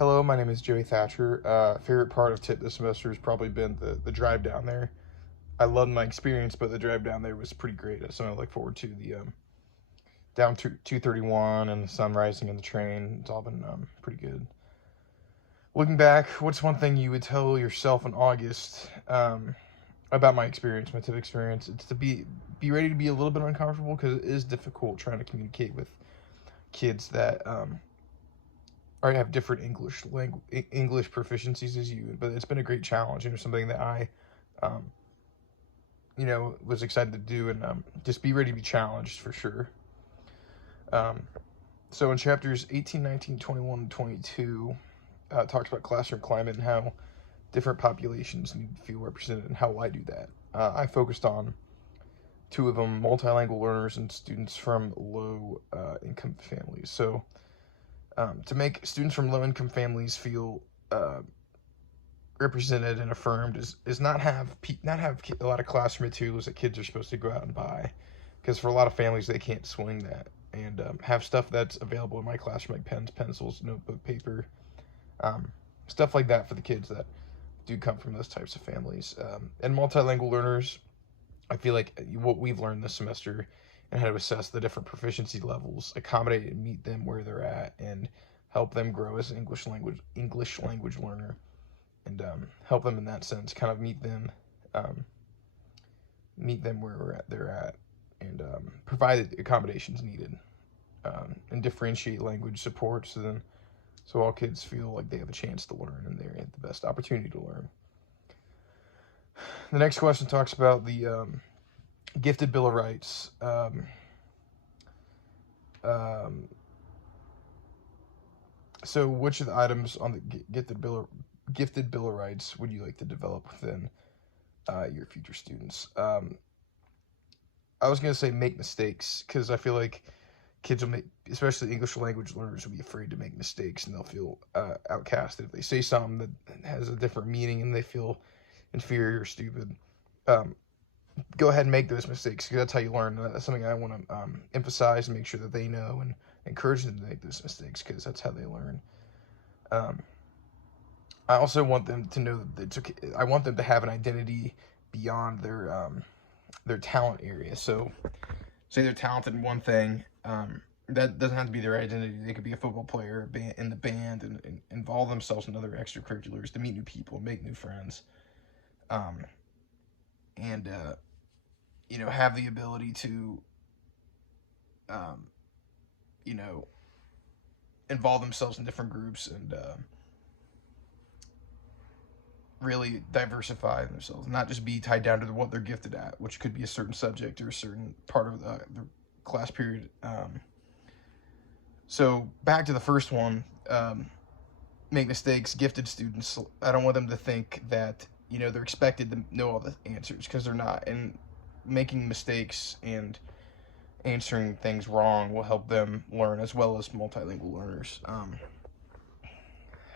Hello, my name is Joey Thatcher. Favorite part of TIP this semester has probably been the drive down there. I loved my experience, but the drive down there was pretty great. That's something I look forward to. The down to 231 and the sun rising in the train. It's all been pretty good. Looking back, what's one thing you would tell yourself in August about my experience, my TIP experience? It's to be ready to be a little bit uncomfortable because it is difficult trying to communicate with kids that or have different English proficiencies as you, but it's been a great challenge and something that I, um, was excited to do and just be ready to be challenged for sure. Um, so in chapters 18, 19, 21, and 22, talks about classroom climate and how different populations need to feel represented and how I do that. I focused on two of them, multilingual learners and students from low income families. So to make students from low-income families feel represented and affirmed is not have a lot of classroom materials that kids are supposed to go out and buy, because for a lot of families they can't swing that, and have stuff that's available in my classroom like pens, pencils, notebook, paper, stuff like that for the kids that do come from those types of families. And multilingual learners, I feel like what we've learned this semester and how to assess the different proficiency levels, accommodate and meet them where they're at, and help them grow as an English language learner, and help them in that sense, kind of meet them where they're at, and provide the accommodations needed, and differentiate language support so all kids feel like they have a chance to learn and they have the best opportunity to learn. The next question talks about the gifted Bill of Rights. So which of the items on the gifted Bill of Rights would you like to develop within your future students? I was going to say make mistakes, because I feel like kids will especially English language learners, will be afraid to make mistakes, and they'll feel outcasted if they say something that has a different meaning and they feel inferior or stupid. Go ahead and make those mistakes, because that's how you learn. That's something I want to emphasize and make sure that they know, and encourage them to make those mistakes, because that's how they learn. I also want them to know that it's okay. I want them to have an identity beyond their talent area. So, say they're talented in one thing, that doesn't have to be their identity. They could be a football player in the band, and involve themselves in other extracurriculars to meet new people, make new friends, and have the ability to involve themselves in different groups, and really diversify themselves, not just be tied down to what they're gifted at, which could be a certain subject or a certain part of the class period. So back to the first one, make mistakes. Gifted students, I don't want them to think that they're expected to know all the answers, because they're not, and making mistakes and answering things wrong will help them learn, as well as multilingual learners.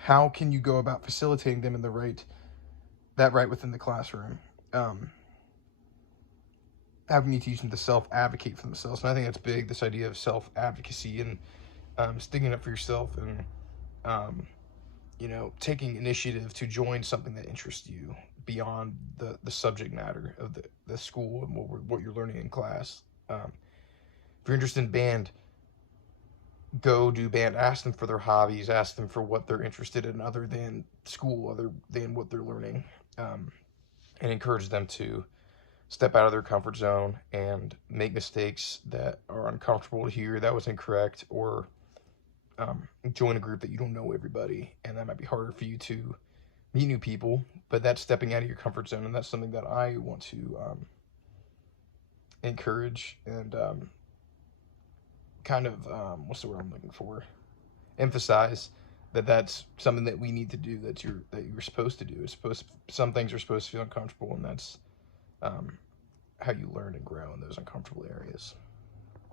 How can you go about facilitating them in that right within the classroom? How can you teach them to self-advocate for themselves? And I think that's big, this idea of self-advocacy, and sticking up for yourself, and taking initiative to join something that interests you beyond the subject matter of the school and what you're learning in class. If you're interested in band, go do band. Ask them for their hobbies. Ask them for what they're interested in other than school, other than what they're learning, and encourage them to step out of their comfort zone and make mistakes that are uncomfortable to hear, that was incorrect, or join a group that you don't know everybody, and that might be harder for you to meet new people, but that's stepping out of your comfort zone, and that's something that I want to encourage, and kind of what's the word I'm looking for? Emphasize that that's something that we need to do, that you're supposed to do. Some things are supposed to feel uncomfortable, and that's how you learn and grow in those uncomfortable areas.